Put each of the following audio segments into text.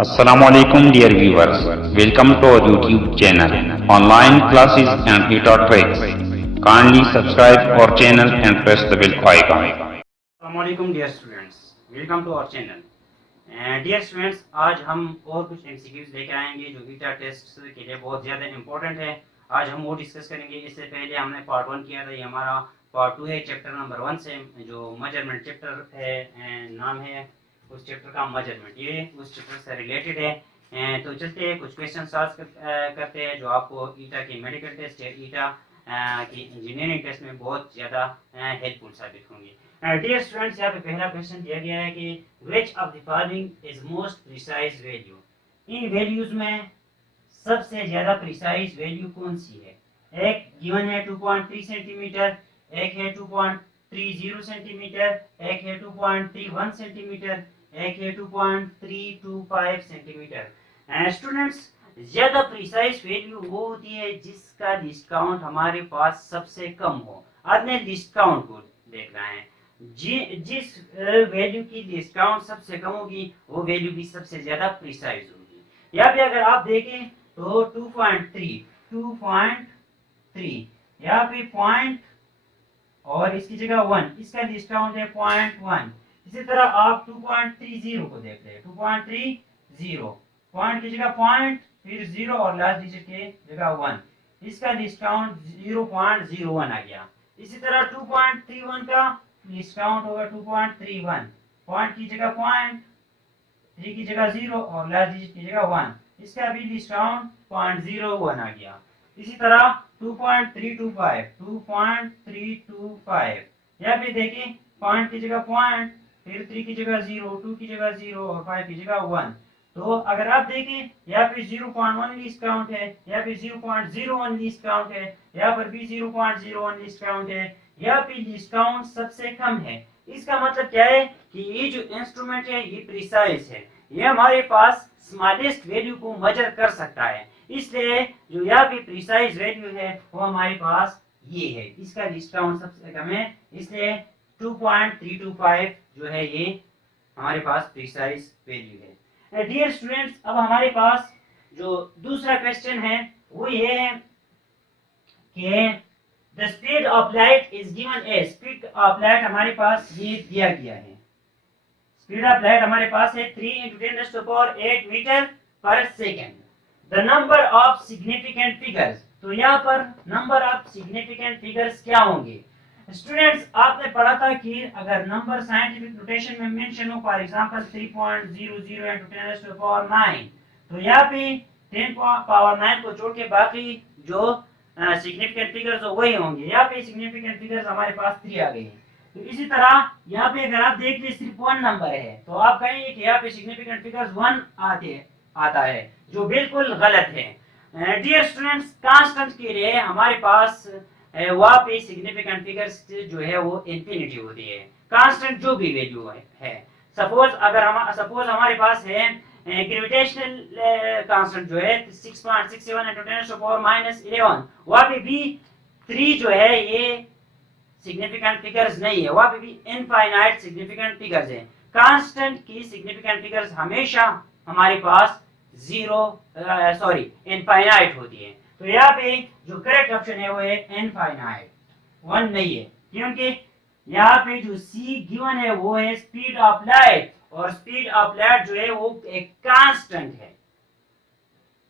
Assalamualaikum dear viewers. Welcome to our YouTube channel. Online classes and ETA tricks. Kindly subscribe our channel and press the bell icon. Assalamualaikum dear students. Welcome to our channel. Dear students, आज हम और कुछ MCQs लेकर आएंगे जो ईटा test के लिए बहुत ज़्यादा इंपॉर्टेंट है। आज हम वो डिस्कस करेंगे। इससे पहले हमने पार्ट 1 किया था, ये हमारा पार्ट 2 है चैप्टर नंबर 1 से, जो मेजरमेंट चैप्टर है, नाम है उस चैप्टर का मेजरमेंट, ये उस चैप्टर से रिलेटेड है। तो चलते हैं कुछ क्वेश्चन सॉल्व करते हैं जो आपको ईटा की मेडिकल टेस्ट या ईटा की इंजीनियरिंग टेस्ट में बहुत ज़्यादा हेल्पफुल साबित होंगे। डियर स्टूडेंट्स, यहाँ पे पहला क्वेश्चन दिया गया है कि which of the following is most precise value. In values में सबसे ज्यादा प्रिसाइज वैल्यू कौन सी है? एक गिवन है 2.3 सेंटीमीटर, एक है 2.30 सेंटीमीटर, एक है 2.31 सेंटीमीटर, एक है 2.325 सेंटीमीटर। स्टूडेंट्स, ज्यादा प्रिसाइज वैल्यू वो होती है जिसका लिस्ट काउंट हमारे पास सबसे कम हो। आपने लिस्ट काउंट को देखना है, जिस वैल्यू की लिस्ट काउंट सबसे कम होगी वो वैल्यू भी सबसे ज्यादा प्रिसाइज होगी। यहाँ पे अगर आप देखें तो 2.3 यहाँ पे पॉइंट और इसकी जगह 1, इसका लिस्ट काउंट है 0.1। इसी तरह आप 2.30 को देख रहे हैं, 2.30 पॉइंट की जगह पॉइंट, फिर 0 और लास्ट डिजिट के जगह 1, इसका लिस्ट काउंट 0.01 आ गया। इसी तरह 2.31 का लिस्ट काउंट होगा 2.31, पॉइंट की जगह पॉइंट, 3 की जगह 0 और लास्ट डिजिट की जगह 1, इसका भी लिस्ट काउंट 0.01 आ गया। इसी तरह 2.325 यहाँ पे देखिए, पॉइंट की जगह पॉइंट, फिर 3 की जगह 0, 2 की जगह 0 और 5 की जगह 1। तो अगर आप देखें यहाँ पे 0.1 लिस्ट काउंट है, यहाँ पे 0.01 लिस्ट काउंट है, यहाँ पर भी 0.01 लिस्ट काउंट है, यहाँ पे लिस्ट काउंट सबसे कम है। इसका मतलब क्या है कि ये जो इंस्ट्रूमेंट है ये प्रिसाइज है, ये हमारे पास स्मॉलेस्ट वैल्यू को मेजर कर सकता है। इसलिए जो यहाँ पे प्रिसाइज वैल्यू है वो हमारे पास ये है, इसका लिस्ट काउंट सबसे कम है, इसलिए 2.325 जो है ये हमारे पास प्रिसाइज वैल्यू है। डियर स्टूडेंट्स, अब हमारे पास जो दूसरा क्वेश्चन है वो ये है कि the speed of light is given as. Speed of light हमारे पास ये दिया गया है, स्पीड ऑफ लाइट हमारे पास है 3 × 10⁸ मीटर पर second. The number of significant figures, तो यहाँ पर नंबर ऑफ सिग्निफिकेंट फिगर्स क्या होंगे? स्टूडेंट्स, आपने पढ़ा था कि अगर नंबर साइंटिफिक नोटेशन में मेंशन हो, फॉर एग्जांपल 3.00 × 10⁹, तो यहाँ पे 10⁹ को छोड़ के बाकी जो सिग्निफिकेंट फिगर्स हो वही होंगे। यहाँ पे सिग्निफिकेंट फिगर्स हमारे पास 3 आ गए हैं। तो इसी तरह यहाँ पे अगर आप देख ले सिर्फ 1 नंबर है तो आप कहेंगे कि यहाँ पे सिग्निफिकेंट फिगर्स 1 आता है, जो बिल्कुल गलत है। डियर स्टूडेंट्स, कांस्टेंट के लिए हमारे पास वहाँ पे सिग्निफिकेंट फिगर्स जो है वो इंफिनिटी होती है। कांस्टेंट जो भी वैल्यू है, सपोज हमारे पास है ग्रेविटेशनल कांस्टेंट जो है 6.67 × 10⁻⁻11, वहाँ पे भी 3 जो है ये सिग्निफिकेंट फिगर्स नहीं है, वहाँ पे भी इनफाइनाइट सिग्निफिकेंट फिगर्स है। कांस्टेंट की सिग्निफिकेंट फिगर्स हमेशा हमारे पास इनफाइनाइट होती है। तो यहाँ पे जो करेक्ट ऑप्शन है वो है इनफाइनाइट, 1 नहीं है, क्योंकि यहाँ पे जो सी गिवन है वो है स्पीड ऑफ लाइट, और स्पीड ऑफ लाइट जो है वो एक कांस्टेंट है।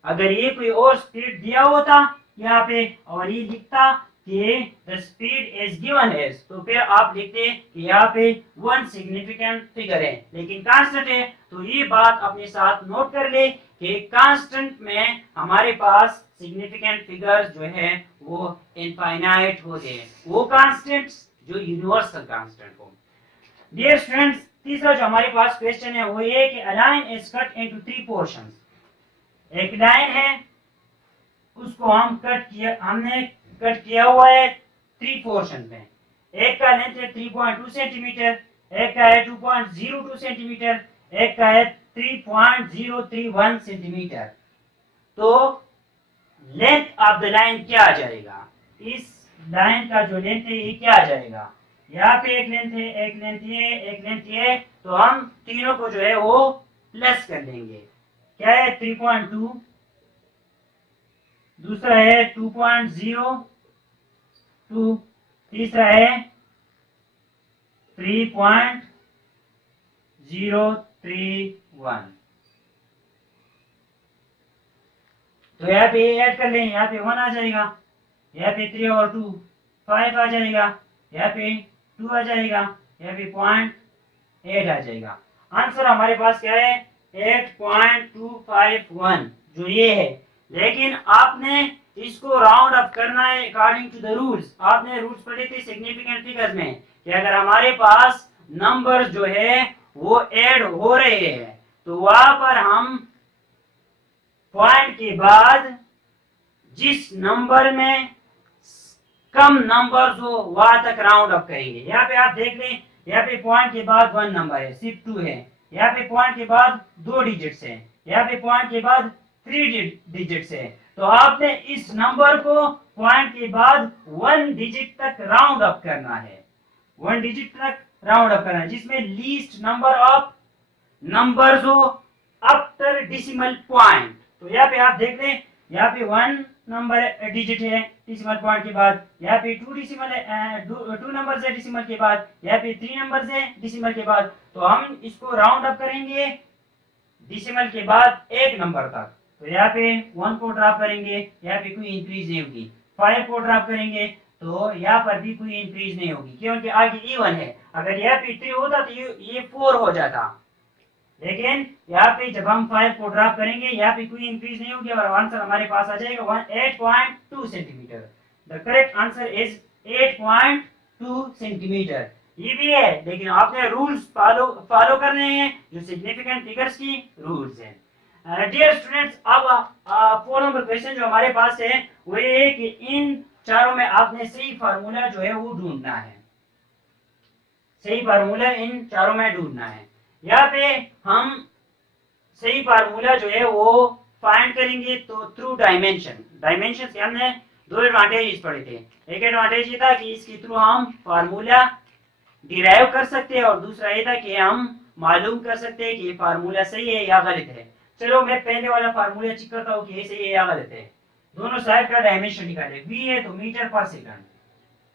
अगर ये कोई और स्पीड दिया होता यहाँ पे और ये लिखता कि the speed is given as, तो फिर आप लिखते कि यहाँ पे 1 सिग्निफिकेंट फिगर है, लेकिन कांस्टेंट है। तो ये बात अपने साथ नोट कर ले कि कांस्टेंट में हमारे पास सिग्निफिकेंट फिगर्स जो है वो इनफाइनाइट होते हैं, वो कांस्टेंट जो यूनिवर्सल कांस्टेंट हो। डियर स्टूडेंट्स, तीसरा जो हमारे पास क्वेश्चन है वो ये कि a line is cut into 3 portions. एक लाइन है, उसको हमने कट किया हुआ है 3 पोर्शन में। एक का लेंथ है 3.2 सेंटीमीटर, एक का है 2.02 सेंटीमीटर, एक का है 3.031 सेंटीमीटर। तो लेंथ ऑफ द लाइन क्या आ जाएगा? इस लाइन का जो लेंथ है ये क्या आ जाएगा? यहाँ पे एक लेंथ है, एक लेंथ है, एक लेंथ है, तो हम तीनों को जो है वो प्लस कर लेंगे। क्या है 3.2, दूसरा है 2.02, तीसरा है 3.031। तो यहाँ पे ऐड कर लें, यहाँ पे 1 आ जाएगा, यहाँ पे 3 और 2 5 आ जाएगा, यहाँ पे 2 आ जाएगा, यहाँ पे 0.8 आ जाएगा। आंसर हमारे पास क्या है 8.251 जो ये है। लेकिन आपने इसको राउंड अप करना है अकॉर्डिंग टू द रूल्स। आपने रूल्स पढ़े थे सिग्निफिकेंट फिगर्स में कि अगर हमारे पास नंबर जो है वो ऐड हो रहे हैं तो वहां पर हम पॉइंट के बाद जिस नंबर में कम नंबर्स हो वहां तक राउंड अप करेंगे। यहाँ पे आप देख लें, यहाँ पे पॉइंट के बाद 1 नंबर है, सिर्फ 2 है। यहाँ पे पॉइंट के बाद 2 डिजिट्स है, यहाँ पे पॉइंट के बाद 3 डिजिट्स है। तो आपने इस नंबर को पॉइंट के बाद 1 डिजिट तक राउंड अप करना है, 1 डिजिट तक राउंड अप करना है, जिसमें लीस्ट नंबर ऑफ नंबर्स हो आफ्टर डेसिमल पॉइंट। तो यहाँ पे आप देख लें, यहाँ पे 1 नंबर डिजिट है डेसिमल पॉइंट के बाद, यहाँ पे 2 डेसिमल है, 2 नंबर है डेसिमल के बाद, यहाँ पे 3 नंबर है डेसिमल के बाद। तो हम इसको राउंड अप करेंगे डेसिमल के बाद 1 नंबर तक। तो यहाँ पे 1 को ड्रॉप करेंगे, यहाँ पे कोई इंक्रीज नहीं होगी। 5 को ड्रॉप करेंगे तो यहाँ पर भी कोई इंक्रीज नहीं होगी क्योंकि आगे इवन है। अगर यहाँ पे 3 होता तो ये 4 हो जाता, लेकिन यहाँ पे जब हम 5 को ड्रॉप करेंगे यहाँ पे कोई इंक्रीज नहीं होगी और आंसर हमारे पास आ जाएगा 8.2 centimetre. The correct answer is 8.2 centimetre. ये भी है लेकिन आपने रूल्स फॉलो करने हैं जो सिग्निफिकेंट फिगर्स की रूल्स हैं। डियर स्टूडेंट्स, अब 4 नंबर क्वेश्चन जो हमारे पास है वो ये है कि इन चारों में आपने सही फार्मूला जो है वो ढूंढना है, सही फार्मूला इन चारों में ढूंढना है। यहाँ पे हम सही फार्मूला जो है वो फाइंड करेंगे तो थ्रू डायमेंशन। डायमेंशन से हमने 2 एडवांटेज पढ़े थे। एक एडवांटेज ये था कि इसके थ्रू हम फार्मूला डिराइव कर सकते हैं और दूसरा ये था कि हम मालूम कर सकते हैं कि ये फार्मूला सही है या गलत है। चलो मैं पहले वाला फार्मूला चेक करता हूँ कि ये सही है या गलत है। दोनों साइड का डायमेंशन निकाले। v है तो मीटर पर सेकंड,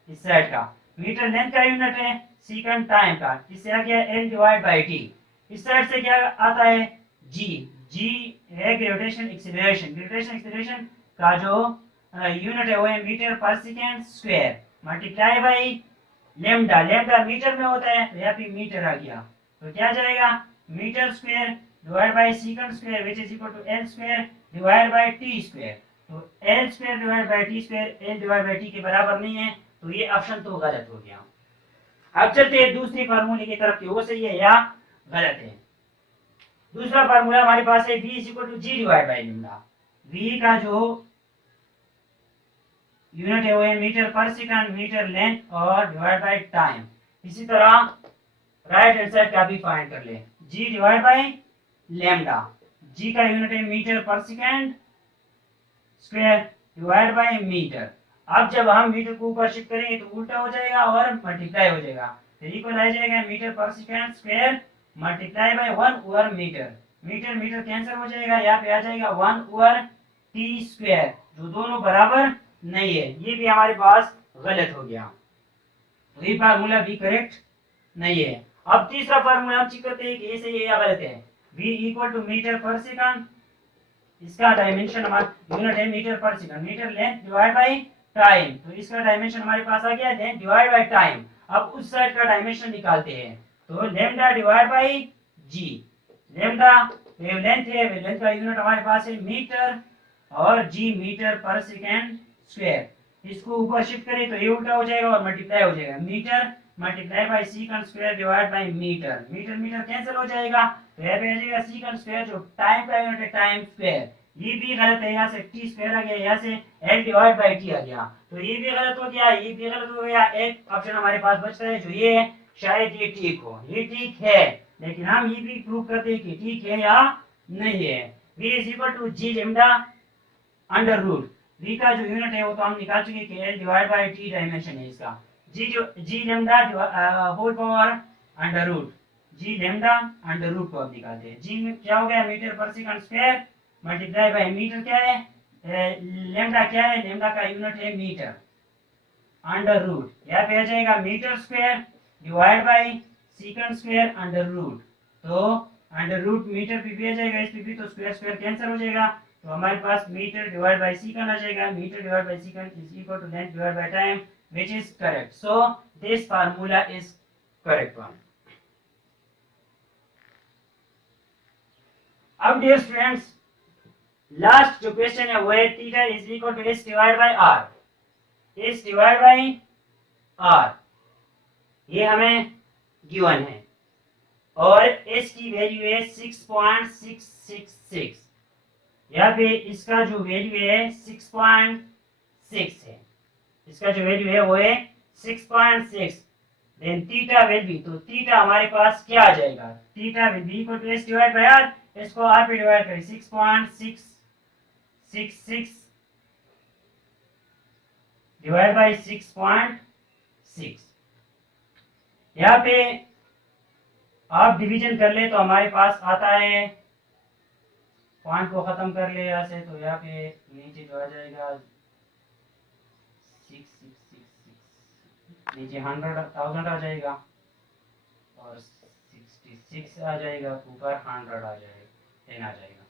इस साइड का मीटर लेंथ का यूनिट है, सेकंड टाइम का, इससे आ गया l डिवाइड बाय t। इस साइड से क्या आता है g, g है ग्रेविटेशन एक्सीलरेशन। ग्रेविटेशन एक्सीलरेशन का जो यूनिट है वो है मीटर पर second square multiply by lambda. Lambda metre में होता है तो यहाँ पे मीटर आ गया, तो क्या जाएगा metre square divide by second square which is equal to l square divide by t square. तो l square divide by t square l divide by t के बराबर नहीं है, तो ये ऑप्शन तो गलत हो गया। अब चलते हैं दूसरी फार्मूले की तरफ कि वो सही है या गलत है। दूसरा फार्मूला हमारे पास है v is equal to g divide by lambda. v का जो यूनिट है वो है मीटर पर सेकंड, मीटर लेंथ और डिवाइड बाय टाइम। इसी तरह राइट हैंड साइड का भी फाइंड कर ले, g divide by lambda. g का यूनिट है मीटर पर second square divide by metre. अब जब हम मीटर को ऊपर शिफ्ट करेंगे तो उल्टा हो जाएगा और मल्टीप्लाई हो जाएगा, तो इक्वल आ जाएगा मीटर पर second square multiply by 1 over metre. Metre metre cancel हो जाएगा, यहाँ पे आ जाएगा 1 ओवर टी स्क्वायर, जो दोनों बराबर नहीं है। ये भी हमारे पास गलत हो गया, तो ये फार्मूला भी करेक्ट नहीं है। अब तीसरा फार्मूला हम चेक करते हैं कि ये सही है या गलत है। v इक्वल टू मीटर पर सेकंड, इसका डायमेंशन हमारा यूनिट है मीटर पर second, metre length divide by time. तो इसका डायमेंशन हमारे पास आ गया लेंथ डिवाइड बाय टाइम। अब उस साइड का डायमेंशन निकालते हैं, तो lambda divide by g. Lambda wavelength है, वेवलेंथ का यूनिट हमारे पास है मीटर और जी मीटर पर सेकंड स्क्वायर। इसको ऊपर शिफ्ट करें तो ये उल्टा हो जाएगा और मल्टीप्लाई हो जाएगा, metre multiply by second square divide by metre. Metre metre cancel हो जाएगा, तो यहाँ पे आ जाएगा सेकंड स्क्वायर जो टाइम का यूनिट है टाइम स्क्वायर। ये भी गलत है, यहाँ से टी स्क्वायर आ गया, यहाँ से एल डिवाइड बाय टी आ गया, तो ये भी गलत हो गया, ये भी गलत हो गया। एक ऑप्शन हमारे पास बचता है जो ये है, शायद ये ठीक हो। ये ठीक है, लेकिन हम ये भी प्रूव करते हैं कि ठीक है या नहीं है। v is equal to g lambda under root. v का जो यूनिट है वो तो हम निकाल चुके कि l divide by t dimension है इसका। G lambda whole power under root G lambda under root को अब निकालते हैं। जी में क्या हो गया, मीटर पर second square multiply by metre क्या है, लेमडा क्या है, लेमडा का यूनिट है मीटर, अंडर रूट यहाँ पे आ जाएगा metre square divide by second square under root. तो अंडर रूट मीटर पे भी आ जाएगा, इस पे भी, तो स्क्वायर स्क्वायर कैंसिल हो जाएगा, तो हमारे पास मीटर डिवाइड बाय सेकंड आ जाएगा। Metre divide by second is equal to length divide by time, which is correct. So this formula is correct one. अब डियर स्टूडेंट्स, लास्ट जो क्वेश्चन है वो है theta is equal to S divide by R, S divide by R, ये हमें given है और S की वैल्यू है 6.666। यहाँ पे इसका जो वैल्यू है 6.6 है, इसका जो वैल्यू है वो है 6.6। देन थीटा विल बी, तो थीटा हमारे पास क्या आ जाएगा, theta will be equal to S divide by R, इसको आर पे डिवाइड करें 6.666 डिवाइड बाय 6.6। यहाँ पे आप डिवीजन कर ले तो हमारे पास आता है, पॉइंट को खत्म कर ले यहाँ से, तो यहाँ पे नीचे जो आ जाएगा 666, नीचे 100,000 आ जाएगा और 66 आ जाएगा, ऊपर 100 आ जाएगा, 10 आ जाएगा,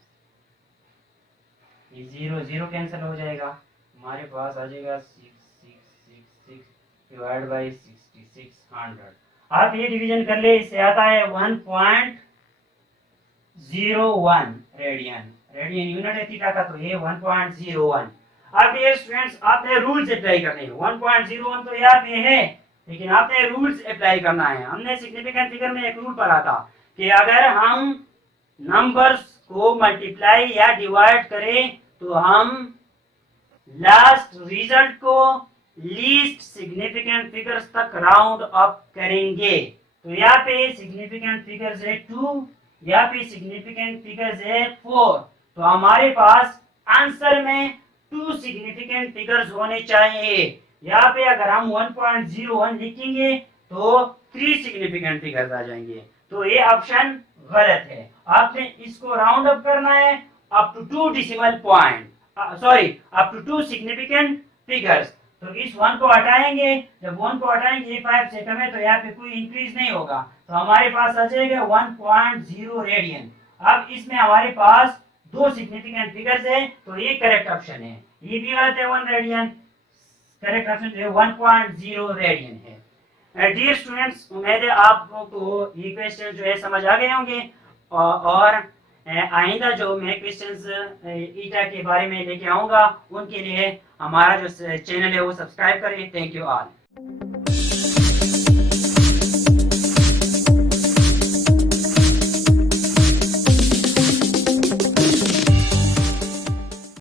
ये 0 कैंसिल हो जाएगा, हमारे पास आ जाएगा 6666 डिवाइड बाई 6600। आप ये डिवीजन कर ले, इससे आता है 1.01 रेडियन, रेडियन यूनिट है थीटा का, तो ये 1.01। अब ये स्टूडेंट्स आपने रूल्स अप्लाई करने हैं, 1.01 तो यहाँ पे है, लेकिन आपने रूल्स अप्लाई करना है। हमने सिग्निफिकेंट फिगर में एक रूल पढ़ा था कि अगर हम नंबर्स को मल्टीप्लाई या डिवाइड करें तो हम लास्ट रिजल्ट को लीस्ट सिग्निफिकेंट फिगर्स तक राउंड अप करेंगे। तो यहाँ पे सिग्निफिकेंट फिगर्स है 2, यहाँ पे सिग्निफिकेंट फिगर्स है 4, तो हमारे पास आंसर में 2 सिग्निफिकेंट फिगर्स होने चाहिए। यहाँ पे अगर हम 1.01 लिखेंगे तो 3 सिग्निफिकेंट फिगर्स आ जाएंगे, तो ये ऑप्शन गलत है। आपने इसको राउंड अप करना है up to 2 decimal point, sorry up to 2 significant figures. तो इस 1 को हटाएंगे, जब 1 को हटाएंगे ये 5 से कम है, तो यहाँ पे कोई इंक्रीज नहीं होगा, तो हमारे पास आ जाएगा 1.0 रेडियन। अब इसमें हमारे पास 2 सिग्निफिकेंट फिगर्स है, तो ये करेक्ट ऑप्शन है। ये भी गलत है 1 रेडियन, करेक्ट ऑप्शन जो है 1.0 रेडियन है। डियर स्टूडेंट्स, उम्मीद है आपको ये क्वेश्चन जो है समझ आ गए होंगे, और आइंदा जो मैं क्वेश्चंस ईटा के बारे में लेके आऊंगा उनके लिए हमारा जो चैनल है वो सब्सक्राइब करें। Thank you all.